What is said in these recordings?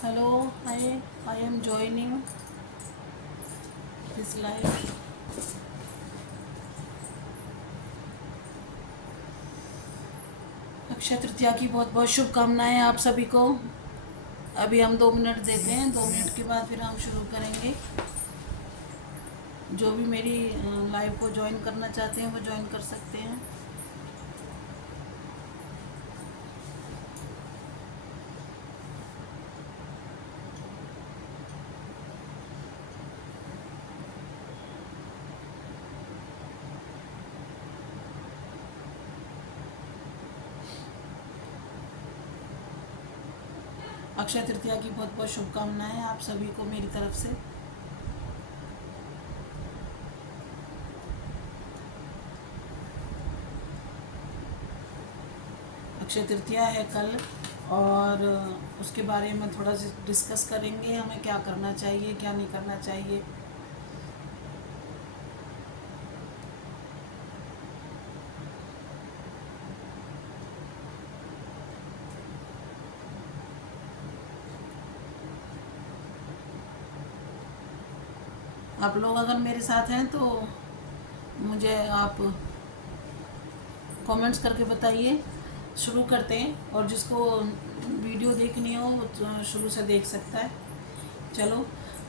Hello, hi, I am joining this live. Akshaya Tritiya की बहुत बहुत शुभकामनाएं आप सभी को। अभी हम 2 मिनट देते हैं, 2 मिनट के बाद फिर हम शुरू करेंगे। जो भी मेरी लाइव को ज्वाइन करना चाहते हैं वो ज्वाइन कर सकते हैं। अक्षय तृतीया की बहुत बहुत शुभकामनाएं आप सभी को मेरी तरफ से। अक्षय तृतीया है कल, और उसके बारे में थोड़ा डिस्कस करेंगे, हमें क्या करना चाहिए क्या नहीं करना चाहिए। आप लोग अगर मेरे साथ हैं तो मुझे आप कमेंट्स करके बताइए। शुरू करते हैं, और जिसको वीडियो देखनी हो वो शुरू से देख सकता है। चलो,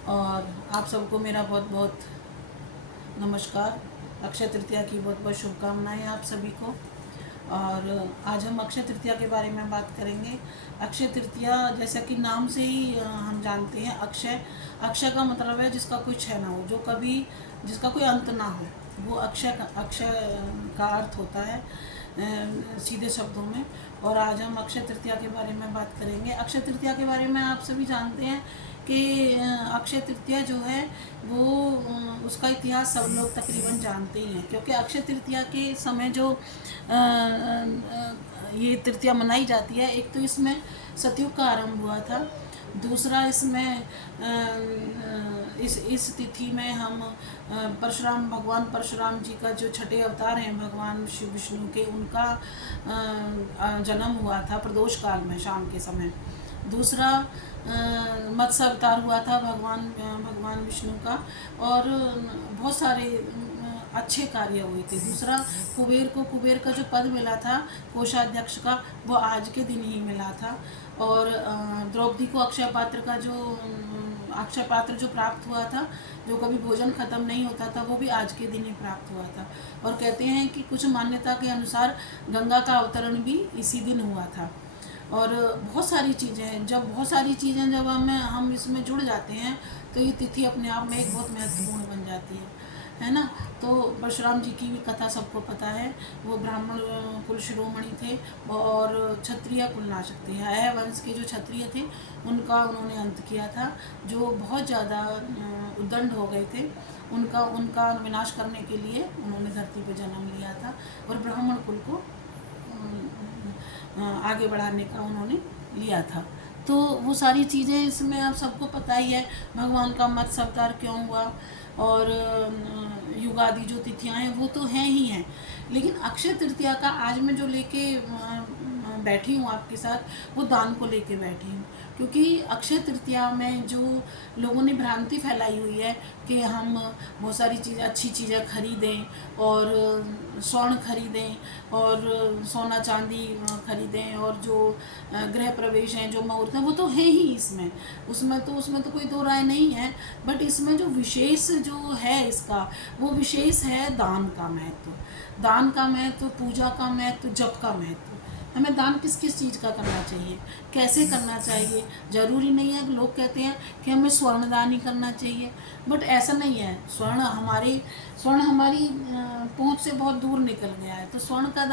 और आप सबको मेरा बहुत बहुत नमस्कार। अक्षय तृतीया की बहुत बहुत शुभकामनाएं आप सभी को। और आज हम अक्षय तृतीया के बारे में बात करेंगे। अक्षय तृतीया, जैसा कि नाम से ही हम जानते हैं, अक्षय अक्षय का मतलब है जिसका कोई क्षय ना हो, जो कभी जिसका कोई अंत ना हो, वो अक्षय का अर्थ होता है सीधे शब्दों में। और आज हम अक्षय तृतीया के बारे में बात करेंगे। अक्षय तृतीया के बारे में आप सभी जानते हैं कि अक्षय तृतीया जो है वो उसका इतिहास सब लोग तकरीबन जानते ही हैं, क्योंकि अक्षय तृतीया के समय जो ये तृतीया मनाई जाती है, एक तो इसमें सतयुग का आरंभ हुआ था। दूसरा, इसमें इस तिथि में हम भगवान परशुराम जी का जो छठे अवतार हैं भगवान शिव विष्णु के, उनका जन्म हुआ था प्रदोष काल में शाम के समय। दूसरा, मत्स्य अवतार हुआ था भगवान विष्णु का, और बहुत सारे अच्छे कार्य हुए थे। दूसरा, कुबेर का जो पद मिला था कोषाध्यक्ष का, वो आज के दिन ही मिला था। और द्रौपदी को अक्षय पात्र जो प्राप्त हुआ था, जो कभी भोजन खत्म नहीं होता था, वो भी आज के दिन ही प्राप्त हुआ था। और कहते हैं कि कुछ मान्यता के अनुसार गंगा का अवतरण भी इसी दिन हुआ था। और बहुत सारी चीज़ें हैं, जब हम इसमें जुड़ जाते हैं तो ये तिथि अपने आप में एक बहुत महत्वपूर्ण बन जाती है ना। तो परशुराम जी की भी कथा सबको पता है। वो ब्राह्मण कुल शिरोमणि थे और क्षत्रिय कुल नाशक थे। है वंश के जो क्षत्रिय थे उनका उन्होंने अंत किया था, जो बहुत ज़्यादा उद्दंड हो गए थे। उनका विनाश करने के लिए उन्होंने धरती पर जन्म लिया था, और ब्राह्मण कुल को आगे बढ़ाने का उन्होंने लिया था। तो वो सारी चीज़ें इसमें आप सबको पता ही है। भगवान का मत्स्य अवतार क्यों हुआ, और युगादि जो तिथियां हैं वो तो हैं ही हैं। लेकिन अक्षय तृतीया का आज मैं जो लेके बैठी हूँ आपके साथ, वो दान को लेके बैठी हूँ। क्योंकि अक्षय तृतीया में जो लोगों ने भ्रांति फैलाई हुई है कि हम बहुत सारी चीज़ें, अच्छी चीज़ें खरीदें, और स्वर्ण खरीदें, और सोना चांदी खरीदें, और जो गृह प्रवेश हैं, जो मुहूर्त हैं, वो तो है ही इसमें। उसमें तो कोई दो राय नहीं है। बट इसमें जो विशेष जो है इसका, वो विशेष है दान का महत्व। दान का महत्व, पूजा का महत्व, जप का महत्व। हमें दान किस किस चीज़ का करना चाहिए, कैसे करना चाहिए। ज़रूरी नहीं है, लोग कहते हैं कि हमें स्वर्ण दान ही करना चाहिए, बट ऐसा नहीं है। स्वर्ण हमारी पहुंच से बहुत दूर निकल गया है। तो स्वर्ण का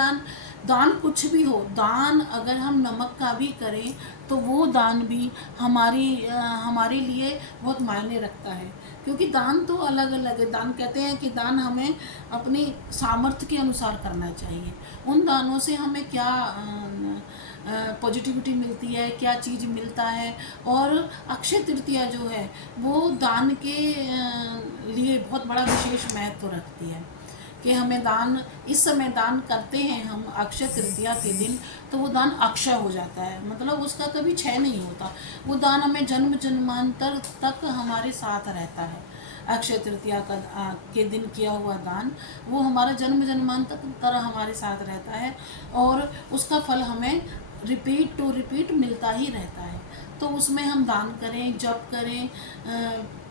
दान कुछ भी हो, दान अगर हम नमक का भी करें तो वो दान भी हमारे लिए बहुत मायने रखता है। क्योंकि दान तो अलग अलग है। दान कहते हैं कि दान हमें अपनी सामर्थ्य के अनुसार करना चाहिए। उन दानों से हमें क्या पॉजिटिविटी मिलती है, क्या चीज़ मिलता है। और अक्षय तृतीया जो है वो दान के लिए बहुत बड़ा विशेष महत्व रखती है। कि हमें दान इस समय दान करते हैं हम अक्षय तृतीया के दिन, तो वो दान अक्षय हो जाता है, मतलब उसका कभी क्षय नहीं होता। वो दान हमें जन्म जन्मांतर तक हमारे साथ रहता है। अक्षय तृतीया के दिन किया हुआ दान वो हमारा जन्म जन्मांतर तरह हमारे साथ रहता है, और उसका फल हमें रिपीट टू रिपीट मिलता ही रहता है। तो उसमें हम दान करें, जप करें,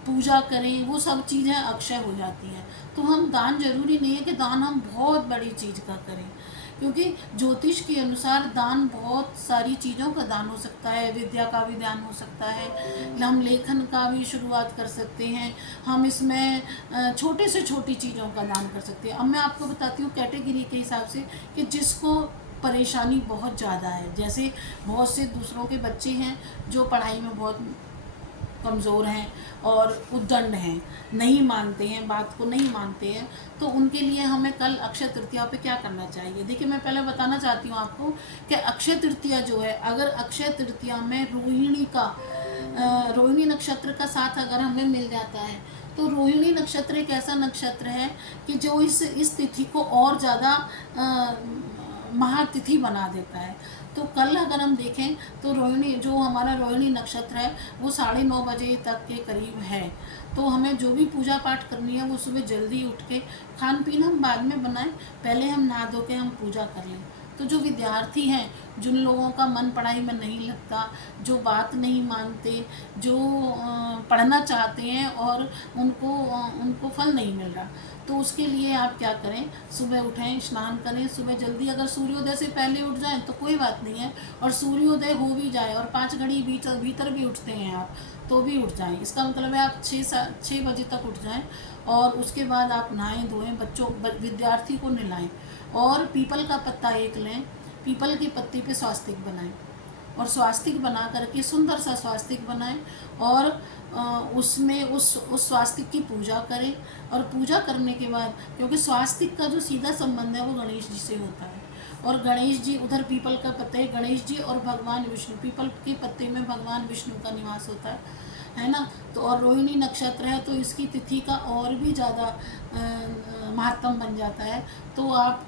पूजा करें, वो सब चीज़ें अक्षय हो जाती हैं। तो हम दान, जरूरी नहीं है कि दान हम बहुत बड़ी चीज़ का करें, क्योंकि ज्योतिष के अनुसार दान बहुत सारी चीज़ों का दान हो सकता है। विद्या का भी दान हो सकता है, हम लेखन का भी शुरुआत कर सकते हैं, हम इसमें छोटे से छोटी चीज़ों का दान कर सकते हैं। अब मैं आपको बताती हूँ कैटेगरी के हिसाब से कि जिसको परेशानी बहुत ज़्यादा है, जैसे बहुत से दूसरों के बच्चे हैं जो पढ़ाई में बहुत कमज़ोर हैं और उद्दंड हैं, नहीं मानते हैं, बात को नहीं मानते हैं, तो उनके लिए हमें कल अक्षय तृतीया पे क्या करना चाहिए। देखिए, मैं पहले बताना चाहती हूँ आपको कि अक्षय तृतीया जो है, अगर अक्षय तृतीया में रोहिणी नक्षत्र का साथ अगर हमें मिल जाता है, तो रोहिणी नक्षत्र एक ऐसा नक्षत्र है कि जो इस तिथि को और ज़्यादा महातिथि बना देता है। तो कल अगर हम देखें तो रोहिणी, जो हमारा रोहिणी नक्षत्र है, वो 9:30 बजे तक के करीब है। तो हमें जो भी पूजा पाठ करनी है वो सुबह जल्दी उठ के, खान पीन हम बाद में बनाएं, पहले हम नहा धो के हम पूजा कर लें। तो जो विद्यार्थी हैं, जिन लोगों का मन पढ़ाई में नहीं लगता, जो बात नहीं मानते, जो पढ़ना चाहते हैं और उनको फल नहीं मिल रहा, तो उसके लिए आप क्या करें, सुबह उठें, स्नान करें, सुबह जल्दी, अगर सूर्योदय से पहले उठ जाएं तो कोई बात नहीं है, और सूर्योदय हो भी जाए और 5 घड़ी भीतर भी उठते हैं आप, तो भी उठ जाएं। इसका मतलब है आप 6 बजे तक उठ जाएं, और उसके बाद आप नहाएं धोएं, विद्यार्थी को नहलाएं, और पीपल का पत्ता एक लें, पीपल के पत्ते पे स्वास्तिक बनाएं, और स्वास्तिक बना करके सुंदर सा स्वास्तिक बनाएं, और उसमें उस स्वास्तिक की पूजा करें। और पूजा करने के बाद, क्योंकि स्वास्तिक का जो सीधा संबंध है वो गणेश जी से होता है, और गणेश जी उधर पीपल का पत्ते, गणेश जी और भगवान विष्णु, पीपल के पत्ते में भगवान विष्णु का निवास होता है ना। तो और रोहिणी नक्षत्र है, तो इसकी तिथि का और भी ज़्यादा महत्तम बन जाता है। तो आप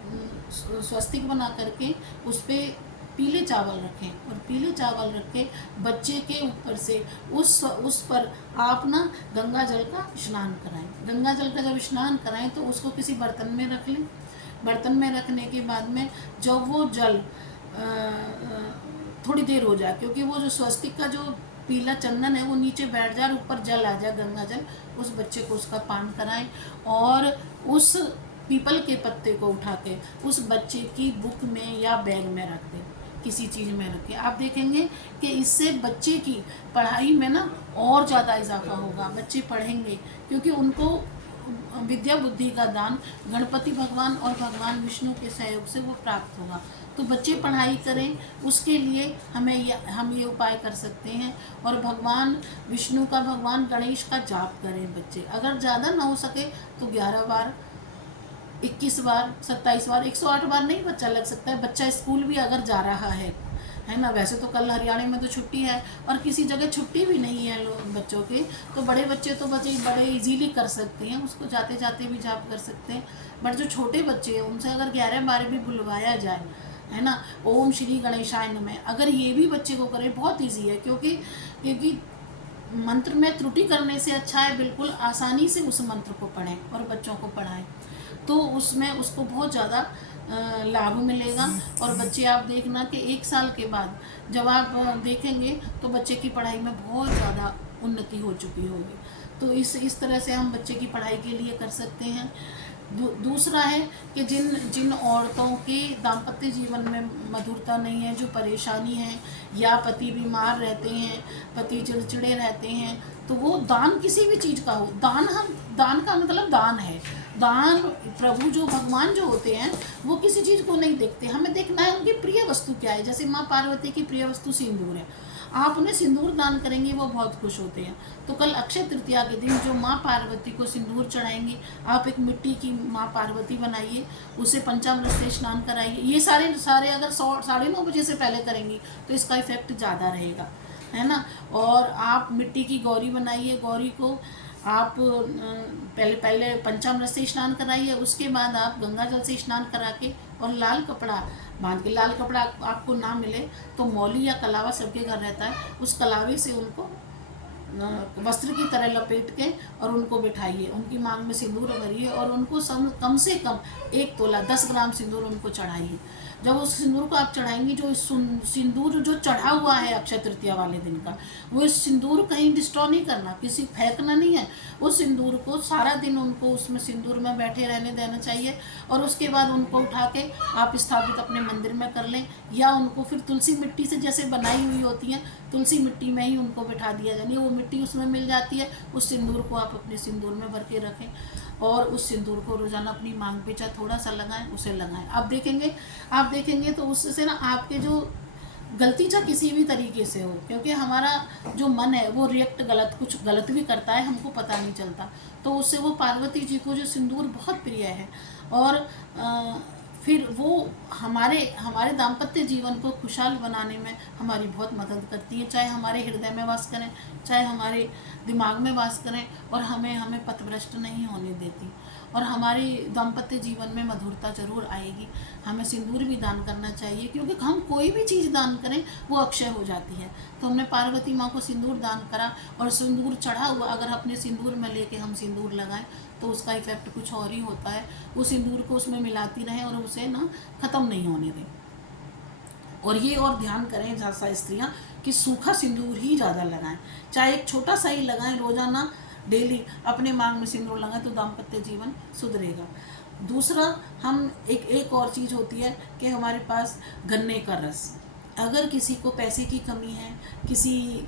स्वस्तिक बना करके उस पर पीले चावल रखें, और पीले चावल रख के बच्चे के ऊपर से उस पर आप ना गंगा जल का स्नान कराएं। गंगा जल का जब स्नान कराएं तो उसको किसी बर्तन में रख लें। बर्तन में रखने के बाद में जब वो जल थोड़ी देर हो जाए, क्योंकि वो जो स्वस्तिक का जो पीला चंदन है वो नीचे बैठ जाए, ऊपर जल आ जाए, गंगा जल, उस बच्चे को उसका पान कराएं, और उस पीपल के पत्ते को उठा के उस बच्चे की बुक में या बैग में रख दें, किसी चीज़ में रखें। आप देखेंगे कि इससे बच्चे की पढ़ाई में ना और ज़्यादा इजाफा होगा, बच्चे पढ़ेंगे, क्योंकि उनको विद्या बुद्धि का दान गणपति भगवान और भगवान विष्णु के सहयोग से वो प्राप्त होगा। तो बच्चे पढ़ाई करें, उसके लिए हम ये उपाय कर सकते हैं। और भगवान विष्णु का, भगवान गणेश का जाप करें बच्चे। अगर ज़्यादा ना हो सके तो 11 बार, 21 बार, 27 बार, 108 बार नहीं बच्चा लग सकता है, बच्चा स्कूल भी अगर जा रहा है ना। वैसे तो कल हरियाणा में तो छुट्टी है, और किसी जगह छुट्टी भी नहीं है बच्चों की, तो बड़े बच्चे तो बड़े इजीली कर सकते हैं, उसको जाते जाते भी जाप कर सकते हैं। बट जो छोटे बच्चे हैं उनसे अगर 11 बार भी बुलवाया जाए, है ना, ओम श्री गणेशाय नमः, अगर ये भी बच्चे को करे, बहुत ईजी है, क्योंकि मंत्र में त्रुटि करने से अच्छा है बिल्कुल आसानी से उस मंत्र को पढ़ें और बच्चों को पढ़ाएं, तो उसमें उसको बहुत ज़्यादा लाभ मिलेगा। और बच्चे आप देखना कि 1 साल के बाद जब आप देखेंगे तो बच्चे की पढ़ाई में बहुत ज़्यादा उन्नति हो चुकी होगी। तो इस तरह से हम बच्चे की पढ़ाई के लिए कर सकते हैं। दूसरा है कि जिन औरतों के दाम्पत्य जीवन में मधुरता नहीं है, जो परेशानी है, या पति बीमार रहते हैं, पति चिड़चिड़े रहते हैं, तो वो दान किसी भी चीज़ का हो, दान का मतलब दान है। दान, प्रभु जो भगवान जो होते हैं वो किसी चीज़ को नहीं देखते, हमें देखना है उनकी प्रिय वस्तु क्या है। जैसे माँ पार्वती की प्रिय वस्तु सिंदूर है, आप उन्हें सिंदूर दान करेंगे वो बहुत खुश होते हैं। तो कल अक्षय तृतीया के दिन जो माँ पार्वती को सिंदूर चढ़ाएंगे, आप एक मिट्टी की माँ पार्वती बनाइए, उसे पंचामृत से स्नान कराइए। ये सारे अगर 9:30 बजे से पहले करेंगी तो इसका इफेक्ट ज़्यादा रहेगा, है ना। और आप मिट्टी की गौरी बनाइए, गौरी को आप पहले पहले पंचामृत से स्नान कराइए, उसके बाद आप गंगा जल से स्नान करा के और लाल कपड़ा बांध के, लाल कपड़ा आपको ना मिले तो मौली या कलावा सबके घर रहता है, उस कलावे से उनको वस्त्र की तरह लपेट के और उनको बिठाइए, उनकी मांग में सिंदूर भरिए और उनको कम से कम 1 तोला 10 ग्राम सिंदूर उनको चढ़ाइए। जब उस सिंदूर को आप चढ़ाएंगे, जो सिंदूर जो चढ़ा हुआ है अक्षय तृतीया वाले दिन का, वो इस सिंदूर कहीं डिस्ट्रॉ नहीं करना, किसी फेंकना नहीं है। उस सिंदूर को सारा दिन उनको उसमें सिंदूर में बैठे रहने देना चाहिए और उसके बाद उनको उठा के आप स्थापित अपने मंदिर में कर लें, या उनको फिर तुलसी मिट्टी से जैसे बनाई हुई होती है, तुलसी मिट्टी में ही उनको बिठा दिया जाए, वो मिट्टी उसमें मिल जाती है, उस सिंदूर को आप अपने सिंदूर में भर के रखें और उस सिंदूर को रोज़ाना अपनी मांग पे चाहे थोड़ा सा लगाएं, उसे लगाएं। आप देखेंगे तो उससे ना आपके जो गलती चाहे किसी भी तरीके से हो, क्योंकि हमारा जो मन है वो रिएक्ट कुछ गलत भी करता है, हमको पता नहीं चलता, तो उससे वो पार्वती जी को जो सिंदूर बहुत प्रिय है और फिर वो हमारे हमारे दाम्पत्य जीवन को खुशहाल बनाने में हमारी बहुत मदद करती है, चाहे हमारे हृदय में वास करें, चाहे हमारे दिमाग में वास करें, और हमें पथभ्रष्ट नहीं होने देती और हमारे दाम्पत्य जीवन में मधुरता जरूर आएगी। हमें सिंदूर भी दान करना चाहिए, क्योंकि हम कोई भी चीज़ दान करें वो अक्षय हो जाती है। तो हमने पार्वती माँ को सिंदूर दान करा और सिंदूर चढ़ा हुआ अगर अपने सिंदूर में लेके हम सिंदूर लगाएं तो उसका इफेक्ट कुछ और ही होता है। वो सिंदूर को उसमें मिलाती रहें और उसे ना ख़त्म नहीं होने दें। और ये और ध्यान करें ज़्यादा स्त्रियाँ कि सूखा सिंदूर ही ज़्यादा लगाएं, चाहे एक छोटा सा ही लगाएं, रोज़ाना डेली अपने मांग में सिंदूर लगाएं तो दाम्पत्य जीवन सुधरेगा। दूसरा, हम एक और चीज़ होती है कि हमारे पास गन्ने का रस, अगर किसी को पैसे की कमी है, किसी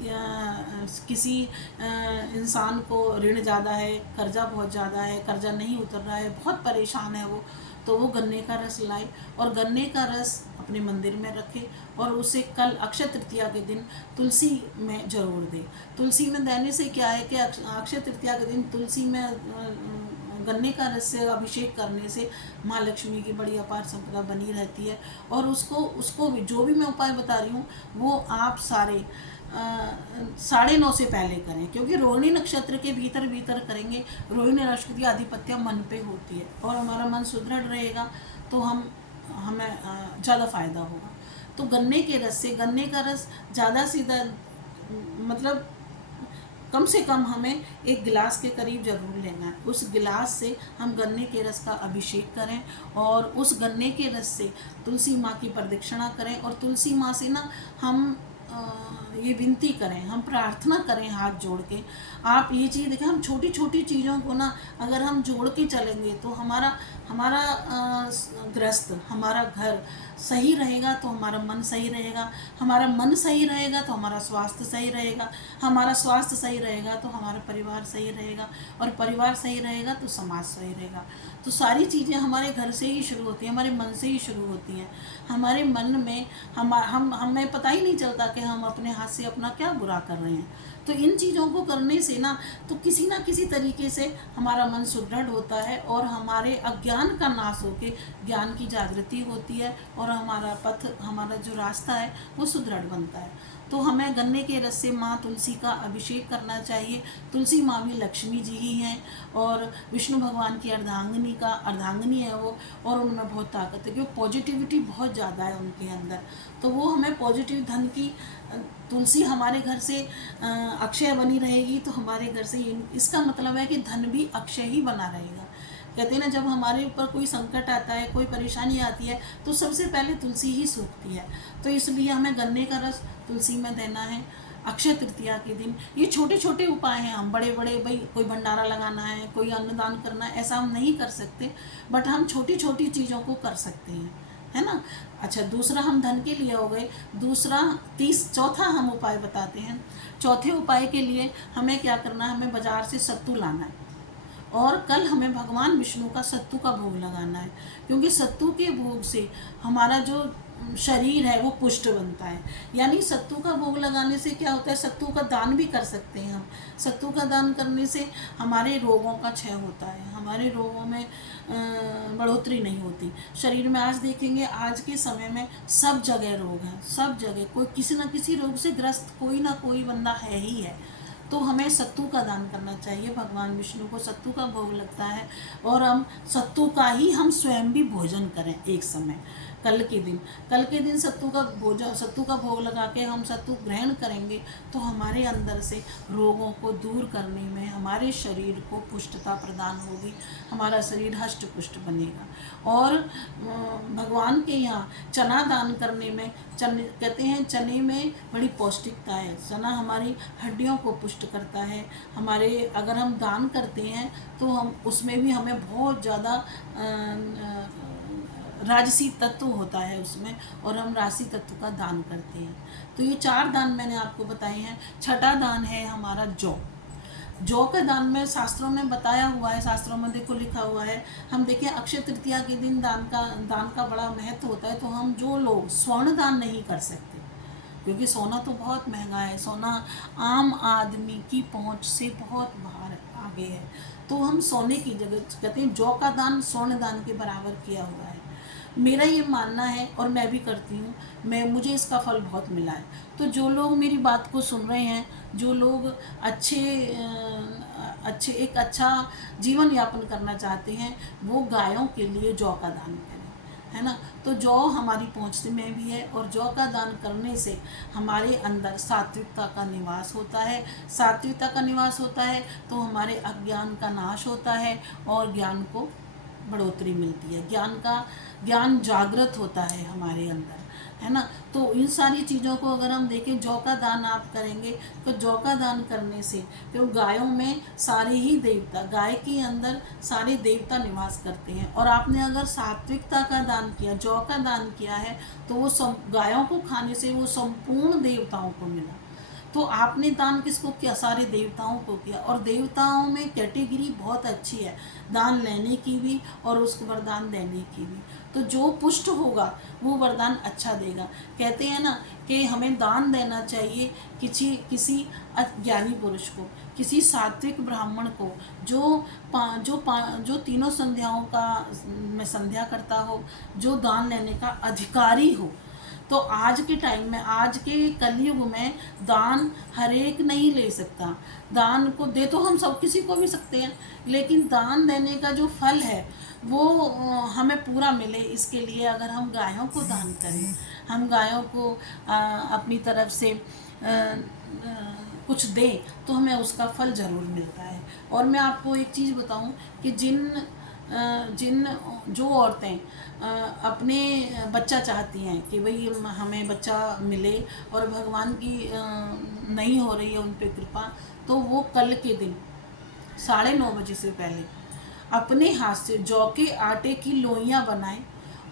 इंसान को ऋण ज़्यादा है, कर्जा बहुत ज़्यादा है, कर्जा नहीं उतर रहा है, बहुत परेशान है वो, तो वो गन्ने का रस लाए और गन्ने का रस अपने मंदिर में रखे और उसे कल अक्षय तृतीया के दिन तुलसी में जरूर दे। तुलसी में देने से क्या है कि अक्षय तृतीया के दिन तुलसी में गन्ने का रस से अभिषेक करने से माँ लक्ष्मी की बड़ी अपार संपदा बनी रहती है। और उसको भी जो भी मैं उपाय बता रही हूँ वो आप 9:30 से पहले करें, क्योंकि रोहिणी नक्षत्र के भीतर भीतर करेंगे। रोहिणी नक्षत्र की आधिपत्य मन पे होती है और हमारा मन सुदृढ़ रहेगा तो हमें ज़्यादा फायदा होगा। तो गन्ने के रस से, गन्ने का रस ज़्यादा सीधा मतलब कम से कम हमें 1 गिलास के करीब ज़रूर लेना है। उस गिलास से हम गन्ने के रस का अभिषेक करें और उस गन्ने के रस से तुलसी माँ की प्रदक्षिणा करें और तुलसी माँ से ना हम ये विनती करें, हम प्रार्थना करें हाथ जोड़ के। आप ये चीज़ देखें, हम छोटी छोटी चीज़ों को ना अगर हम जोड़ के चलेंगे तो हमारा गृहस्थ, हमारा घर सही रहेगा तो हमारा मन सही रहेगा, हमारा मन सही रहेगा तो हमारा स्वास्थ्य सही रहेगा, हमारा स्वास्थ्य सही रहेगा तो हमारा परिवार सही रहेगा, और परिवार सही रहेगा तो समाज सही रहेगा। तो सारी चीज़ें हमारे घर से ही शुरू होती हैं, हमारे मन से ही शुरू होती हैं। हमारे मन में हमें पता ही नहीं चलता कि हम अपने हाथ से अपना क्या बुरा कर रहे हैं। तो इन चीज़ों को करने से ना किसी तरीके से हमारा मन सुदृढ़ होता है और हमारे अज्ञान का नाश होकर ज्ञान की जागृति होती है और हमारा पथ, हमारा जो रास्ता है वो सुदृढ़ बनता है। तो हमें गन्ने के रस से माँ तुलसी का अभिषेक करना चाहिए। तुलसी माँ भी लक्ष्मी जी ही हैं और विष्णु भगवान की अर्धांगिनी है वो, और उनमें बहुत ताकत है क्योंकि पॉजिटिविटी बहुत ज़्यादा है उनके अंदर। तो वो हमें पॉजिटिव धन की, तुलसी हमारे घर से अक्षय बनी रहेगी तो हमारे घर से इसका मतलब है कि धन भी अक्षय ही बना रहेगा। कहते हैं ना, जब हमारे ऊपर कोई संकट आता है, कोई परेशानी आती है तो सबसे पहले तुलसी ही सूखती है। तो इसलिए हमें गन्ने का रस तुलसी में देना है अक्षय तृतीया के दिन। ये छोटे छोटे उपाय हैं, हम बड़े बड़े भाई कोई भंडारा लगाना है, कोई अन्नदान करना है, ऐसा हम नहीं कर सकते, बट हम छोटी छोटी चीज़ों को कर सकते हैं, है ना। अच्छा, दूसरा हम धन के लिए हो गए। चौथा हम उपाय बताते हैं। चौथे उपाय के लिए हमें क्या करना है, हमें बाज़ार से सत्तू लाना है और कल हमें भगवान विष्णु का सत्तू का भोग लगाना है, क्योंकि सत्तू के भोग से हमारा जो शरीर है वो पुष्ट बनता है। यानी सत्तू का भोग लगाने से क्या होता है, सत्तू का दान भी कर सकते हैं हम। सत्तू का दान करने से हमारे रोगों का क्षय होता है, हमारे रोगों में बढ़ोतरी नहीं होती शरीर में। आज देखेंगे, आज के समय में सब जगह रोग हैं, सब जगह कोई किसी न किसी रोग से ग्रस्त कोई ना कोई बंदा है ही है। तो हमें सत्तू का दान करना चाहिए। भगवान विष्णु को सत्तू का भोग लगता है, और हम सत्तू का ही हम स्वयं भी भोजन करें एक समय। कल के दिन सत्तू का भोग लगा के हम सत्तू ग्रहण करेंगे, तो हमारे अंदर से रोगों को दूर करने में हमारे शरीर को पुष्टता प्रदान होगी, हमारा शरीर हष्ट पुष्ट बनेगा। और भगवान के यहाँ चना दान करने में, कहते हैं चने में बड़ी पौष्टिकता है। चना हमारी हड्डियों को पुष्ट करता है। अगर हम दान करते हैं तो हम उसमें भी हमें बहुत ज़्यादा राजसी तत्व होता है उसमें, और हम राशि तत्व का दान करते हैं। तो ये 4 दान मैंने आपको बताए हैं। छठा दान है हमारा जौ के दान में शास्त्रों में बताया हुआ है, शास्त्रों में देखो लिखा हुआ है। हम देखिए अक्षय तृतीया के दिन दान का बड़ा महत्व होता है। तो हम जो लोग स्वर्ण दान नहीं कर सकते, क्योंकि सोना तो बहुत महंगा है, सोना आम आदमी की पहुंच से बहुत बाहर आगे है, तो हम सोने की जगह कहते हैं जौ का दान स्वर्ण दान के बराबर किया हुआ है। मेरा ये मानना है, और मैं भी करती हूँ, मुझे इसका फल बहुत मिला है। तो जो लोग मेरी बात को सुन रहे हैं, जो लोग एक अच्छा जीवन यापन करना चाहते हैं, वो गायों के लिए जौ का दान करें, है ना। तो जौ हमारी पहुँच में भी है, और जौ का दान करने से हमारे अंदर सात्विकता का निवास होता है। सात्विकता का निवास होता है तो हमारे अज्ञान का नाश होता है, और ज्ञान को बढ़ोतरी मिलती है, ज्ञान जागृत होता है हमारे अंदर, है ना। तो इन सारी चीज़ों को अगर हम देखें, जौ का दान आप करेंगे तो जौ का दान करने से, क्योंकि गायों में सारे ही देवता, गाय के अंदर सारे देवता निवास करते हैं। और आपने अगर सात्विकता का दान किया, जौ का दान किया है, तो वो गायों को खाने से वो संपूर्ण देवताओं को मिला। तो आपने दान किसको किया? सारे देवताओं को किया। और देवताओं में कैटेगरी बहुत अच्छी है, दान लेने की भी और उसको वरदान देने की भी। तो जो पुष्ट होगा वो वरदान अच्छा देगा। कहते हैं ना कि हमें दान देना चाहिए किसी ज्ञानी पुरुष को, किसी सात्विक ब्राह्मण को, जो तीनों संध्याओं का में संध्या करता हो, जो दान लेने का अधिकारी हो। तो आज के टाइम में, आज के कलयुग में दान हर एक नहीं ले सकता। दान को दे तो हम सब किसी को भी सकते हैं, लेकिन दान देने का जो फल है वो हमें पूरा मिले, इसके लिए अगर हम गायों को दान करें, हम गायों को अपनी तरफ से कुछ दें, तो हमें उसका फल ज़रूर मिलता है। और मैं आपको एक चीज़ बताऊं कि जो औरतें अपने बच्चा चाहती हैं कि भाई हमें बच्चा मिले, और भगवान की नहीं हो रही है उन पे कृपा, तो वो कल के दिन 9:30 बजे से पहले अपने हाथ से जौ के आटे की लोइयाँ बनाएं,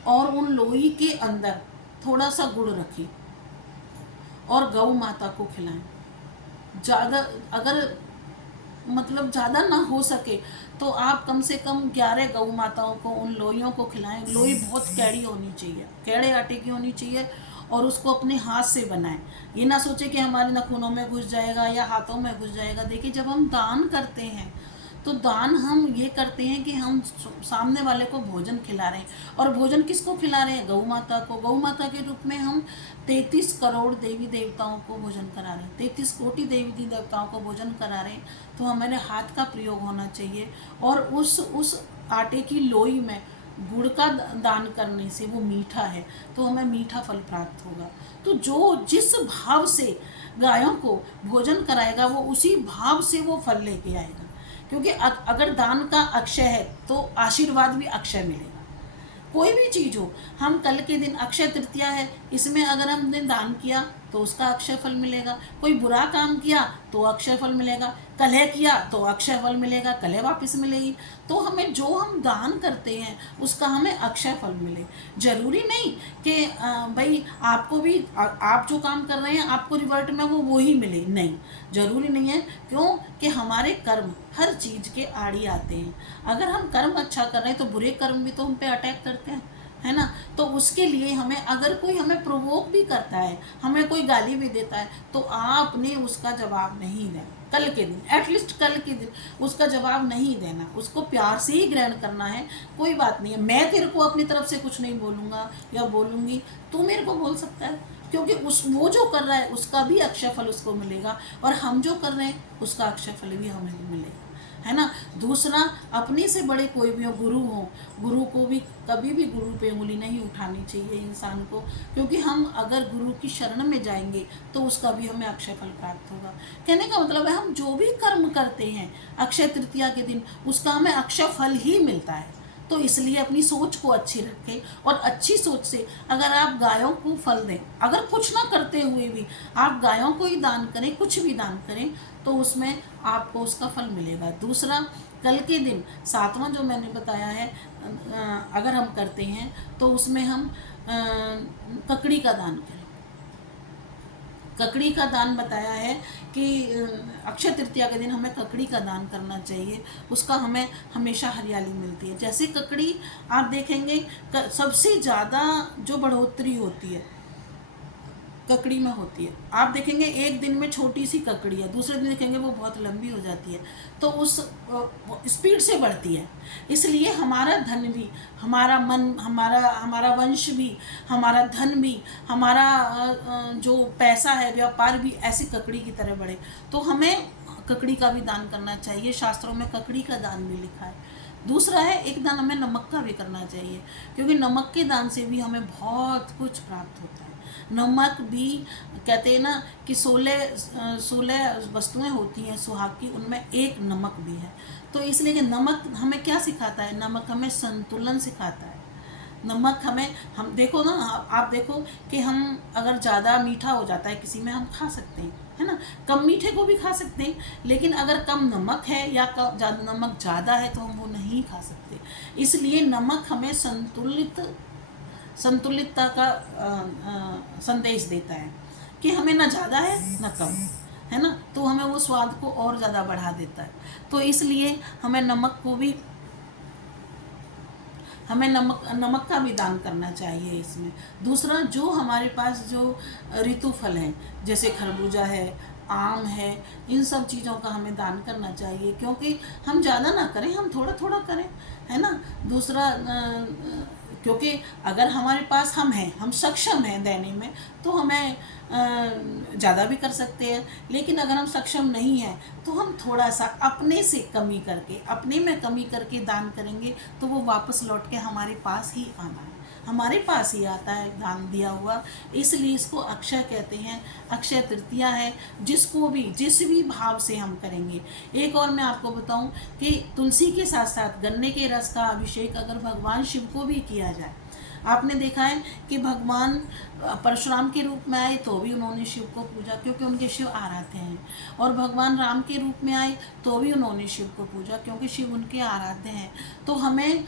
और उन लोई के अंदर थोड़ा सा गुड़ रखें और गौ माता को खिलाएं। ज़्यादा अगर मतलब ज़्यादा ना हो सके तो आप कम से कम 11 गौ माताओं को उन लोइयों को खिलाएं। लोई बहुत कैड़ी होनी चाहिए, कैड़े आटे की होनी चाहिए, और उसको अपने हाथ से बनाएं। ये ना सोचे कि हमारे नाखूनों में घुस जाएगा या हाथों में घुस जाएगा। देखिए, जब हम दान करते हैं तो दान हम ये करते हैं कि हम सामने वाले को भोजन खिला रहे हैं, और भोजन किसको खिला रहे हैं? गौ माता को। गौ माता के रूप में हम 33 करोड़ देवी देवताओं को भोजन करा रहे हैं, 33 कोटि देवी देवताओं को भोजन करा रहे हैं। तो हमारे हाथ का प्रयोग होना चाहिए, और उस आटे की लोई में गुड़ का दान करने से वो मीठा है, तो हमें मीठा फल प्राप्त होगा। तो जो जिस भाव से गायों को भोजन कराएगा, वो उसी भाव से वो फल लेके आएगा। क्योंकि अगर दान का अक्षय है तो आशीर्वाद भी अक्षय मिलेगा। कोई भी चीज़ हो, हम कल के दिन अक्षय तृतीया है, इसमें अगर हमने दान किया तो उसका अक्षय फल मिलेगा। कोई बुरा काम किया तो अक्षय फल मिलेगा, कलह किया तो अक्षय फल मिलेगा, कलह वापस मिलेगी। तो हमें जो हम दान करते हैं उसका हमें अक्षय फल मिले। जरूरी नहीं कि भाई आपको भी आप जो काम कर रहे हैं आपको रिवर्ट में वो ही मिले, नहीं, जरूरी नहीं है। क्यों कि हमारे कर्म हर चीज़ के आड़ी आते हैं। अगर हम कर्म अच्छा कर रहे हैं तो बुरे कर्म भी तो हम पे अटैक करते हैं, है ना। तो उसके लिए हमें, अगर कोई हमें प्रोवोक भी करता है, हमें कोई गाली भी देता है, तो आपने उसका जवाब नहीं देना कल के दिन, एटलीस्ट कल के दिन उसका जवाब नहीं देना, उसको प्यार से ही ग्रहण करना है। कोई बात नहीं है, मैं तेरे को अपनी तरफ से कुछ नहीं बोलूँगा या बोलूँगी, तू मेरे को बोल सकता है, क्योंकि उस वो जो कर रहा है उसका भी अक्षय फल उसको मिलेगा, और हम जो कर रहे हैं उसका अक्षय फल भी हमें मिलेगा, है ना। दूसरा, अपने से बड़े कोई भी हो, गुरु हो, गुरु को भी कभी भी गुरु पे उंगली नहीं उठानी चाहिए इंसान को, क्योंकि हम अगर गुरु की शरण में जाएंगे तो उसका भी हमें अक्षय फल प्राप्त होगा। कहने का मतलब है हम जो भी कर्म करते हैं अक्षय तृतीया के दिन उसका हमें अक्षय फल ही मिलता है। तो इसलिए अपनी सोच को अच्छी रखें, और अच्छी सोच से अगर आप गायों को फल दें, अगर कुछ ना करते हुए भी आप गायों को ही दान करें, कुछ भी दान करें, तो उसमें आपको उसका फल मिलेगा। दूसरा, कल के दिन सातवां जो मैंने बताया है, अगर हम करते हैं तो उसमें हम ककड़ी का दान करें। ककड़ी का दान बताया है कि अक्षय तृतीया के दिन हमें ककड़ी का दान करना चाहिए, उसका हमें हमेशा हरियाली मिलती है। जैसे ककड़ी आप देखेंगे सबसे ज़्यादा जो बढ़ोतरी होती है ककड़ी में होती है। आप देखेंगे एक दिन में छोटी सी ककड़ी है, दूसरे दिन देखेंगे वो बहुत लंबी हो जाती है, तो उस स्पीड से बढ़ती है। इसलिए हमारा धन भी, हमारा मन, हमारा वंश भी, हमारा धन भी, हमारा जो पैसा है, व्यापार भी ऐसी ककड़ी की तरह बढ़े। तो हमें ककड़ी का भी दान करना चाहिए, शास्त्रों में ककड़ी का दान भी लिखा है। दूसरा है, एक दान हमें नमक का भी करना चाहिए, क्योंकि नमक के दान से भी हमें बहुत कुछ प्राप्त होता है। नमक भी कहते हैं ना कि 16 वस्तुएं होती हैं सुहाग की, उनमें एक नमक भी है। तो इसलिए कि नमक हमें क्या सिखाता है, नमक हमें संतुलन सिखाता है। नमक हमें, हम देखो ना, आप देखो कि हम अगर ज़्यादा मीठा हो जाता है किसी में, हम खा सकते हैं, है ना, कम मीठे को भी खा सकते हैं, लेकिन अगर कम नमक है या नमक ज़्यादा है तो हम वो नहीं खा सकते। इसलिए नमक हमें संतुलितता का संदेश देता है कि हमें ना ज़्यादा है ना कम, है ना, तो हमें वो स्वाद को और ज़्यादा बढ़ा देता है। तो इसलिए हमें नमक का भी दान करना चाहिए इसमें। दूसरा, जो हमारे पास जो ऋतु फल हैं, जैसे खरबूजा है, आम है, इन सब चीज़ों का हमें दान करना चाहिए, क्योंकि हम ज़्यादा ना करें, हम थोड़ा थोड़ा करें, है ना। दूसरा, क्योंकि अगर हमारे पास हम सक्षम हैं देने में, तो हमें ज़्यादा भी कर सकते हैं, लेकिन अगर हम सक्षम नहीं हैं तो हम थोड़ा सा अपने से कमी करके, अपने में कमी करके दान करेंगे, तो वो वापस लौट के हमारे पास ही आना है, हमारे पास ही आता है दान दिया हुआ। इसलिए इसको अक्षय कहते हैं, अक्षय तृतीया है, जिसको भी जिस भी भाव से हम करेंगे। एक और मैं आपको बताऊं कि तुलसी के साथ साथ गन्ने के रस का अभिषेक अगर भगवान शिव को भी किया जाए, आपने देखा है कि भगवान परशुराम के रूप में आए तो भी उन्होंने शिव को पूजा, क्योंकि उनके शिव आराध्य हैं, और भगवान राम के रूप में आए तो भी उन्होंने शिव को पूजा, क्योंकि शिव उनके आराध्य हैं। तो हमें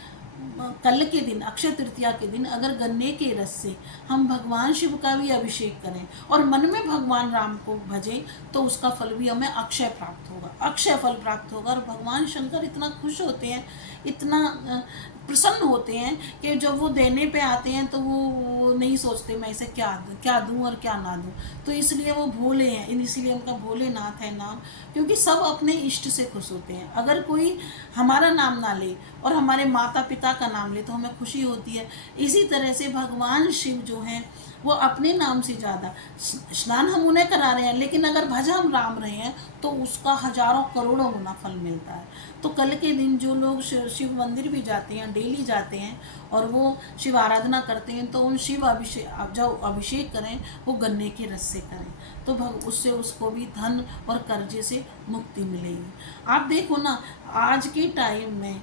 कल के दिन, अक्षय तृतीया के दिन, अगर गन्ने के रस से हम भगवान शिव का भी अभिषेक करें और मन में भगवान राम को भजें, तो उसका फल भी हमें अक्षय प्राप्त होगा, अक्षय फल प्राप्त होगा। और भगवान शंकर इतना खुश होते हैं, इतना प्रसन्न होते हैं कि जब वो देने पे आते हैं तो वो नहीं सोचते मैं इसे क्या दूं और क्या ना दूं। तो इसलिए वो भोले हैं, इसीलिए उनका भोलेनाथ है नाम, क्योंकि सब अपने इष्ट से खुश होते हैं। अगर कोई हमारा नाम ना ले और हमारे माता पिता का नाम ले तो हमें खुशी होती है। इसी तरह से भगवान शिव जो हैं वो अपने नाम से ज़्यादा, स्नान हम उन्हें करा रहे हैं, लेकिन अगर भज हम राम रहे हैं तो उसका हजारों करोड़ों गुना फल मिलता है। तो कल के दिन जो लोग शिव मंदिर भी जाते हैं, डेली जाते हैं और वो शिव आराधना करते हैं, तो उन शिव अभिषेक करें वो गन्ने के रस से करें, तो उससे उसको भी धन और कर्जे से मुक्ति मिलेगी। आप देखो ना, आज के टाइम में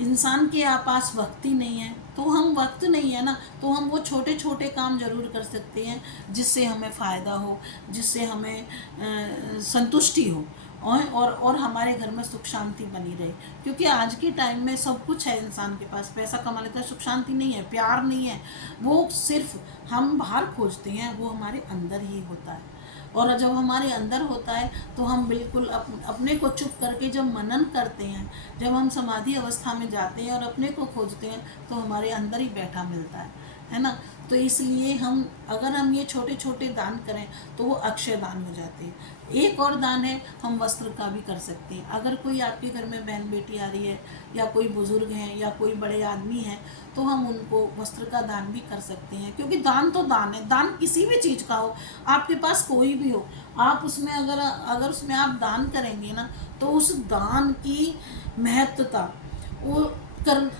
इंसान के पास वक्त ही नहीं है, तो हम वक्त नहीं है ना, तो हम वो छोटे छोटे काम जरूर कर सकते हैं जिससे हमें फ़ायदा हो, जिससे हमें संतुष्टि हो, और हमारे घर में सुख शांति बनी रहे। क्योंकि आज के टाइम में सब कुछ है, इंसान के पास पैसा कमा लेता है, सुख शांति नहीं है, प्यार नहीं है, वो सिर्फ हम बाहर खोजते हैं, वो हमारे अंदर ही होता है। और जब हमारे अंदर होता है तो हम बिल्कुल अपने को चुप करके जब मनन करते हैं, जब हम समाधि अवस्था में जाते हैं और अपने को खोजते हैं, तो हमारे अंदर ही बैठा मिलता है ना। तो इसलिए अगर हम ये छोटे छोटे दान करें तो वो अक्षय दान हो जाते हैं। एक और दान है, हम वस्त्र का भी कर सकते हैं। अगर कोई आपके घर में बहन बेटी आ रही है या कोई बुजुर्ग हैं या कोई बड़े आदमी हैं, तो हम उनको वस्त्र का दान भी कर सकते हैं, क्योंकि दान तो दान है। दान किसी भी चीज़ का हो, आपके पास कोई भी हो, आप उसमें अगर उसमें आप दान करेंगे ना, तो उस दान की महत्वता वो कर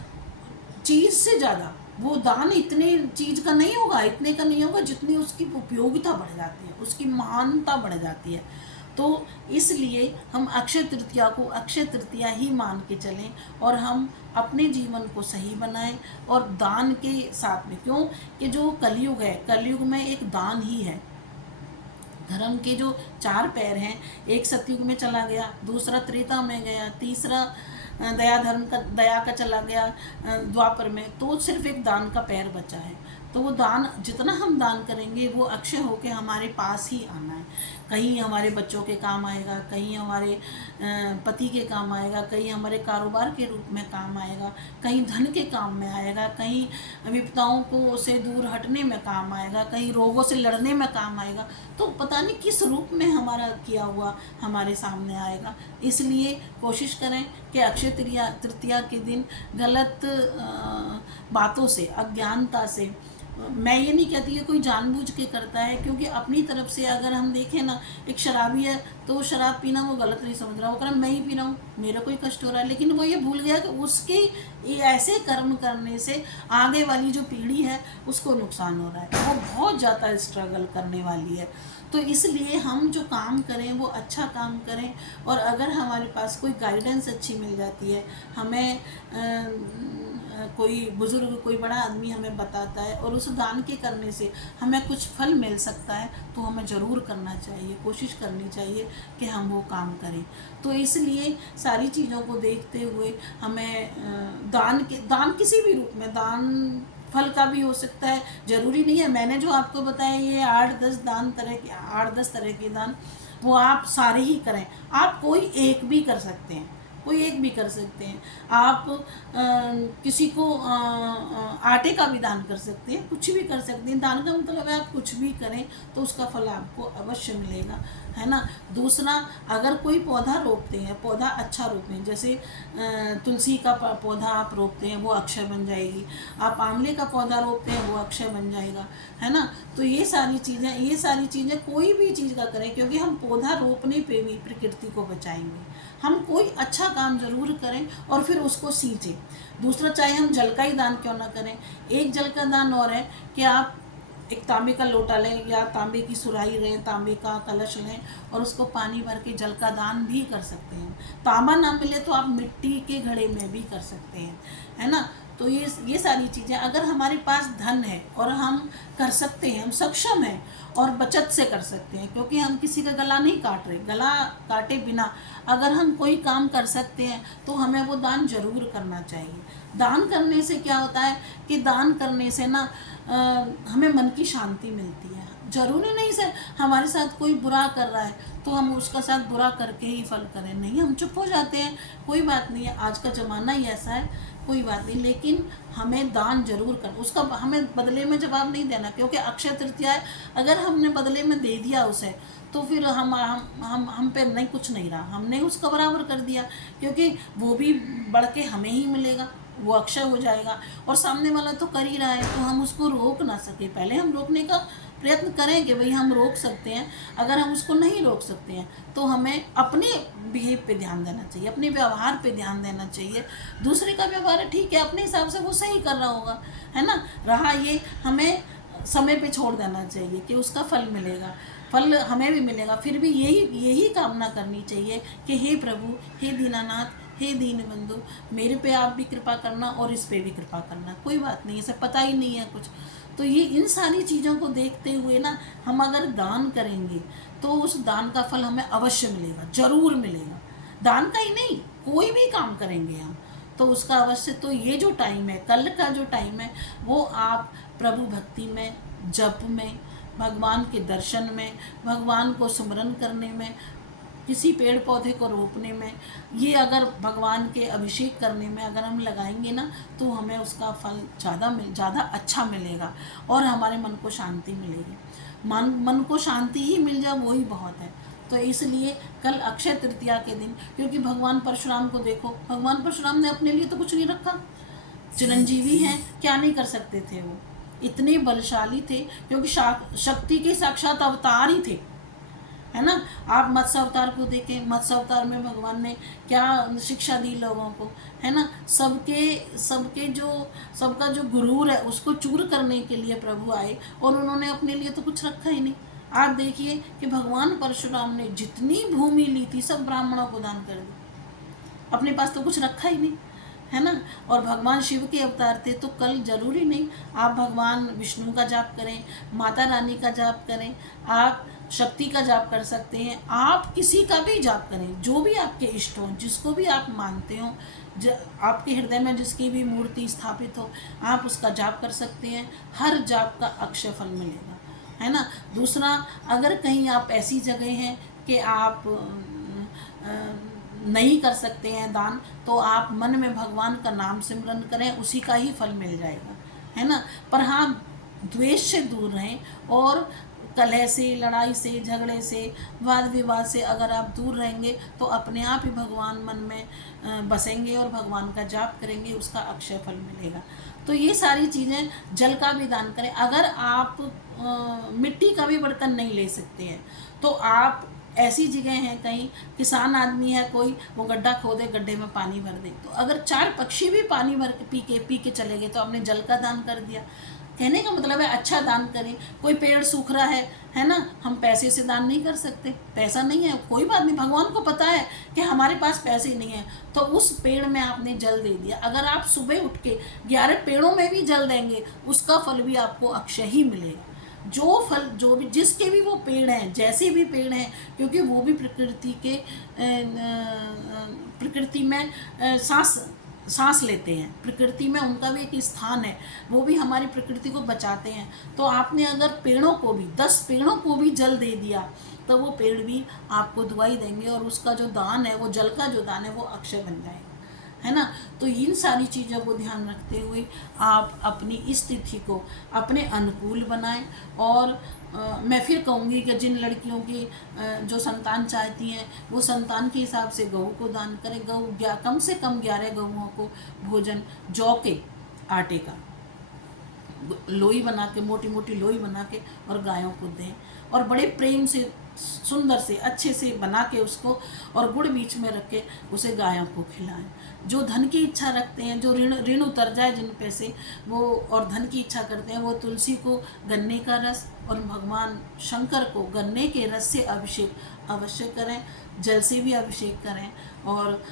चीज़ से ज़्यादा, वो दान इतने चीज़ का नहीं होगा, इतने का नहीं होगा जितनी उसकी उपयोगिता बढ़ जाती है, उसकी महानता बढ़ जाती है। तो इसलिए हम अक्षय तृतीया को अक्षय तृतीया ही मान के चलें और हम अपने जीवन को सही बनाएं, और दान के साथ में, क्यों कि जो कलयुग है, कलयुग में एक दान ही है। धर्म के जो 4 पैर हैं, एक सतयुग में चला गया, दूसरा त्रेता में गया, तीसरा दया का चला गया द्वापर में, तो सिर्फ एक दान का पैर बचा है। तो वो दान, जितना हम दान करेंगे वो अक्षय होके हमारे पास ही आना है। कहीं हमारे बच्चों के काम आएगा, कहीं हमारे पति के काम आएगा, कहीं हमारे कारोबार के रूप में काम आएगा, कहीं धन के काम में आएगा, कहीं विपदाओं को से दूर हटने में काम आएगा, कहीं रोगों से लड़ने में काम आएगा। तो पता नहीं किस रूप में हमारा किया हुआ हमारे सामने आएगा। इसलिए कोशिश करें कि अक्षय तृतीया के दिन गलत बातों से, अज्ञानता से, मैं ये नहीं कहती कि कोई जानबूझ के करता है, क्योंकि अपनी तरफ से अगर हम देखें ना, एक शराबी है तो शराब पीना वो गलत नहीं समझ रहा, वो कह रहा मैं ही पी रहा हूँ, मेरे को ही कष्ट हो रहा है, लेकिन वो ये भूल गया कि उसके ऐसे कर्म करने से आगे वाली जो पीढ़ी है उसको नुकसान हो रहा है, वो बहुत ज़्यादा स्ट्रगल करने वाली है। तो इसलिए हम जो काम करें वो अच्छा काम करें, और अगर हमारे पास कोई गाइडेंस अच्छी मिल जाती है, हमें कोई बुज़ुर्ग, कोई बड़ा आदमी हमें बताता है और उस दान के करने से हमें कुछ फल मिल सकता है, तो हमें ज़रूर करना चाहिए, कोशिश करनी चाहिए कि हम वो काम करें। तो इसलिए सारी चीज़ों को देखते हुए हमें दान किसी भी रूप में, दान फल का भी हो सकता है, ज़रूरी नहीं है। मैंने जो आपको बताया ये 8-10 तरह के दान, वो आप सारे ही करें। आप कोई एक भी कर सकते हैं, कोई एक भी कर सकते हैं। आप किसी को आटे का भी दान कर सकते हैं, कुछ भी कर सकते हैं। दान का मतलब है आप कुछ भी करें तो उसका फल आपको अवश्य मिलेगा, है ना। दूसरा, अगर कोई पौधा रोपते हैं, पौधा अच्छा रोपते हैं, जैसे तुलसी का पौधा आप रोपते हैं, वो अक्षय बन जाएगी। आप आंवले का पौधा रोपते हैं, वो अक्षय बन जाएगा, है ना। तो ये सारी चीज़ें कोई भी चीज़ का करें, क्योंकि हम पौधा रोपने पे भी प्रकृति को बचाएंगे। हम कोई अच्छा काम ज़रूर करें और फिर उसको सींचें। दूसरा, चाहे हम जल का ही दान क्यों ना करें, एक जल का दान और है कि आप एक तांबे का लोटा लें या तांबे की सुराही लें, तांबे का कलश लें और उसको पानी भर के जल का दान भी कर सकते हैं। तांबा ना मिले तो आप मिट्टी के घड़े में भी कर सकते हैं, है ना। तो ये सारी चीज़ें, अगर हमारे पास धन है और हम कर सकते हैं, हम सक्षम हैं और बचत से कर सकते हैं, क्योंकि हम किसी का गला नहीं काट रहे, गला काटे बिना अगर हम कोई काम कर सकते हैं तो हमें वो दान जरूर करना चाहिए। दान करने से क्या होता है कि दान करने से ना हमें मन की शांति मिलती है। जरूरी नहीं सर हमारे साथ कोई बुरा कर रहा है तो हम उसका साथ बुरा करके ही फल करें, नहीं, हम चुप हो जाते हैं, कोई बात नहीं है, आज का ज़माना ही ऐसा है, कोई बात नहीं। लेकिन हमें दान जरूर करना, उसका हमें बदले में जवाब नहीं देना, क्योंकि अक्षय तृतीया है, अगर हमने बदले में दे दिया उसे तो फिर हम पे नहीं, कुछ नहीं रहा, हमने उसका बराबर कर दिया, क्योंकि वो भी बढ़ के हमें ही मिलेगा, वो अक्षय हो जाएगा। और सामने वाला तो कर ही रहा है तो हम उसको रोक ना सके, पहले हम रोकने का प्रयत्न करें कि भाई हम रोक सकते हैं। अगर हम उसको नहीं रोक सकते हैं तो हमें अपने बिहेव पे ध्यान देना चाहिए, अपने व्यवहार पे ध्यान देना चाहिए। दूसरे का व्यवहार है ठीक है, अपने हिसाब से वो सही कर रहा होगा, है ना। रहा ये, हमें समय पे छोड़ देना चाहिए कि उसका फल मिलेगा, फल हमें भी मिलेगा। फिर भी यही कामना करनी चाहिए कि हे प्रभु, हे दीनानाथ, हे दीन बंधु, मेरे पे आप भी कृपा करना और इस पे भी कृपा करना। कोई बात नहीं, इसे पता ही नहीं है कुछ, तो ये इन सारी चीज़ों को देखते हुए ना हम अगर दान करेंगे तो उस दान का फल हमें अवश्य मिलेगा, जरूर मिलेगा। दान का ही नहीं, कोई भी काम करेंगे हम तो उसका अवश्य। तो ये जो टाइम है, कल का जो टाइम है, वो आप प्रभु भक्ति में, जप में, भगवान के दर्शन में, भगवान को स्मरण करने में किसी पेड़ पौधे को रोपने में, ये अगर भगवान के अभिषेक करने में अगर हम लगाएंगे ना, तो हमें उसका फल ज़्यादा अच्छा मिलेगा और हमारे मन को शांति मिलेगी। मन को शांति ही मिल जाए वही बहुत है। तो इसलिए कल अक्षय तृतीया के दिन, क्योंकि भगवान परशुराम को देखो, भगवान परशुराम ने अपने लिए तो कुछ नहीं रखा, चिरंजीवी हैं, क्या नहीं कर सकते थे वो, इतने बलशाली थे, क्योंकि शक्ति के साक्षात अवतार ही थे, है ना। आप मत्स्य अवतार को देखें, मत्स्य अवतार में भगवान ने क्या शिक्षा दी लोगों को, है ना। सबका जो गुरूर है उसको चूर करने के लिए प्रभु आए, और उन्होंने अपने लिए तो कुछ रखा ही नहीं। आप देखिए कि भगवान परशुराम ने जितनी भूमि ली थी सब ब्राह्मणों को दान कर दी, अपने पास तो कुछ रखा ही नहीं, है ना। और भगवान शिव के अवतार थे, तो कल जरूरी नहीं आप भगवान विष्णु का जाप करें, माता रानी का जाप करें, आप शक्ति का जाप कर सकते हैं, आप किसी का भी जाप करें, जो भी आपके इष्ट हो, जिसको भी आप मानते हो, आपके हृदय में जिसकी भी मूर्ति स्थापित हो, आप उसका जाप कर सकते हैं। हर जाप का अक्षय फल मिलेगा, है ना। दूसरा, अगर कहीं आप ऐसी जगह हैं कि आप नहीं कर सकते हैं दान, तो आप मन में भगवान का नाम सिमरन करें, उसी का ही फल मिल जाएगा, है ना। पर हाँ, द्वेष से दूर रहें, और कलह से, लड़ाई से, झगड़े से, वाद विवाद से अगर आप दूर रहेंगे तो अपने आप ही भगवान मन में बसेंगे और भगवान का जाप करेंगे, उसका अक्षय फल मिलेगा। तो ये सारी चीज़ें, जल का भी दान करें। अगर आप मिट्टी का भी बर्तन नहीं ले सकते हैं, तो आप ऐसी जगह है, कहीं किसान आदमी है कोई, वो गड्ढा खोदे, गड्ढे में पानी भर दे, तो अगर 4 पक्षी भी पानी भर के पी के चले गए तो आपने जल का दान कर दिया। कहने का मतलब है अच्छा दान करें। कोई पेड़ सूख रहा है ना, हम पैसे से दान नहीं कर सकते, पैसा नहीं है, कोई बात नहीं, भगवान को पता है कि हमारे पास पैसे नहीं है, तो उस पेड़ में आपने जल दे दिया। अगर आप सुबह उठ के 11 पेड़ों में भी जल देंगे, उसका फल भी आपको अक्षय ही मिलेगा। जो फल, जो भी, जिसके भी वो पेड़ हैं, जैसे भी पेड़ हैं, क्योंकि वो भी प्रकृति में सांस लेते हैं, प्रकृति में उनका भी एक स्थान है, वो भी हमारी प्रकृति को बचाते हैं। तो आपने अगर पेड़ों को भी, 10 पेड़ों को भी जल दे दिया, तो वो पेड़ भी आपको दुआई देंगे, और उसका जो दान है, वो जल का जो दान है, वो अक्षय बन जाएगा, है ना। तो इन सारी चीज़ों को ध्यान रखते हुए आप अपनी इस तिथि को अपने अनुकूल बनाएं। और मैं फिर कहूँगी कि जिन लड़कियों की जो संतान चाहती हैं, वो संतान के हिसाब से गऊ को दान करें। कम से कम 11 गऊओं को भोजन जौ के आटे का लोई बना के, मोटी मोटी लोई बना के, और गायों को दें, और बड़े प्रेम से, सुंदर से, अच्छे से बना के उसको, और गुड़ बीच में रख के उसे गायों को खिलाएं। जो धन की इच्छा रखते हैं, जो ऋण उतर जाए जिन पे से, वो और धन की इच्छा करते हैं, वो तुलसी को गन्ने का रस और भगवान शंकर को गन्ने के रस से अभिषेक अवश्य करें, जल से भी अभिषेक करें, और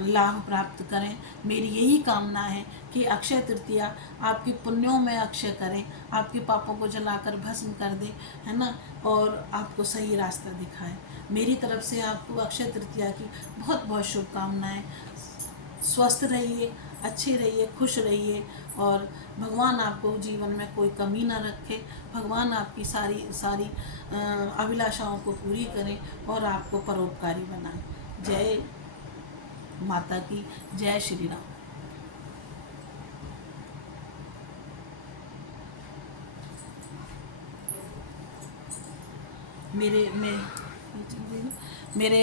लाभ प्राप्त करें। मेरी यही कामना है कि अक्षय तृतीया आपकी पुण्यों में अक्षय करें, आपके पापों को जलाकर भस्म कर दे, है ना, और आपको सही रास्ता दिखाए। मेरी तरफ से आपको अक्षय तृतीया की बहुत बहुत शुभकामनाएं। स्वस्थ रहिए, अच्छे रहिए, खुश रहिए, और भगवान आपको जीवन में कोई कमी ना रखे। भगवान आपकी सारी अभिलाषाओं को पूरी करें और आपको परोपकारी बनाएं। जय माता की, जय श्री राम। मेरे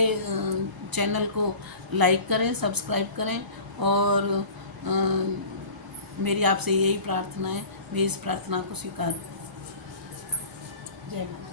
चैनल को लाइक करें, सब्सक्राइब करें, और मेरी आपसे यही प्रार्थना है, मेरी इस प्रार्थना को स्वीकार करें। जय माता।